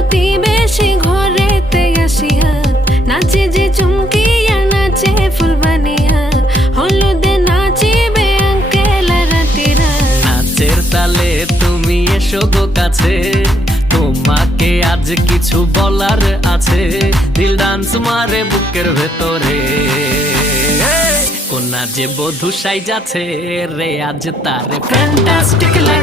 প্রতিবেশী ঘরেতে আসিয়া নাচে যে চুমকিয়া নাচে ফুলবানিয়া হলুদে নাচিবে আঙ্কেল রাতিরা। নাচের তালে তুমি এসো গো কাছে, তোমাকে আজ কিছু বলার আছে। দিল ডান্স মারে বুকের ভেতরে, কোনা যে বধূ সাইজাছে রে আজ তারে ফ্যান্টাস্টিক লাগে।